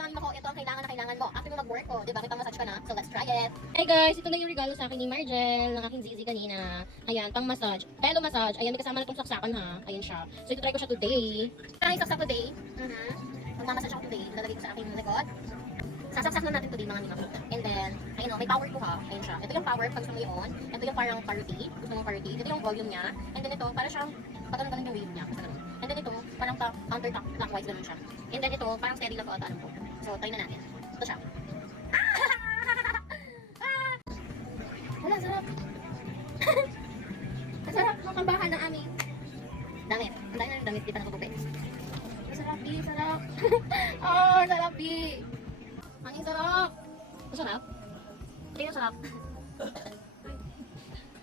mami mo ko, ito ang kailangan na kailangan mo. After mo mag-work ko, di ba? May pang-massage ka na. So, let's try it. Hey guys, ito lang yung regalo sa akin ni Margel, ng aking zizi kanina. Ayan, pang massage. Pelo massage. Ayan, may kasama na itong saksakan ha. Ayan siya. So, ito try ko siya today. Try saksak today. Magmamassage ako today. Lalagay ko sa aking likod. Sasaksak na natin today mga mima ko. And then, ayun o, may power ko ha. Ayun siya. Ito yung power pag gusto mo i-on. Ito yung parang parity. Gusto mong parity. Ito yung volume niya. And then ito, para siyang pagano'n-ganon yung wave niya. Basta ganun. And then ito, parang counter-clockwise ganun siya. And then ito, parang steady lang po at alam ko. So, try na natin. Ito siya. Wala, sarap. Ang sarap ng kambahan ng aming damit. Ang dami na yung damit dito na tutupin. Sarap, Bi. Sarap. Oh, sarap, Bi. Ang sarap. Masarap? Hindi yung sarap.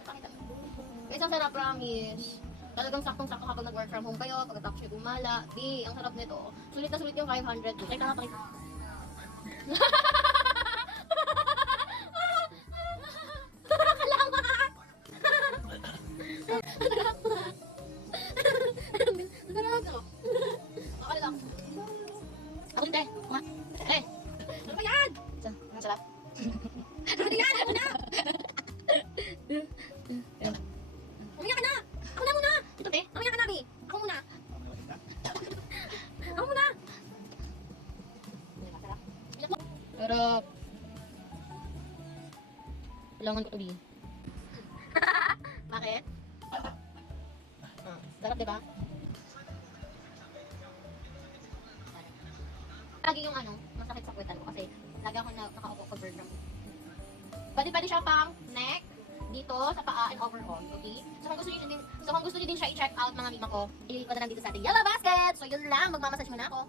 Pakita. Guys, ang sarap, promise. Talagang saktong-sakto kapag nag-work from home kayo, pagkatapos nyo gumala. Di, ang sarap nito. Sulit na sulit yung 500. Try ka. Salamat! Sarap no? Okay lang. Ako din, te. Nga. Eh! Ano ba yan? Ang sarap. Ano ba yan? Ako na! Mamaya ka na! Ako na muna! Ito, te. Mamaya ka na, Bi. Ako muna. Ako muna. Sarap. Kailangan ko to, Bi. Bakit? Sarap, diba? Lagi yung masakit sa puwetan ko kasi lagi ako nakaupo ko burn from. Pwede siya pang neck, dito, sa paa, and overall, okay? So kung gusto niyo din siya i-check out mga mima ko, ililipat na lang dito sa ating yellow basket. So yun lang, magmamassage muna ako.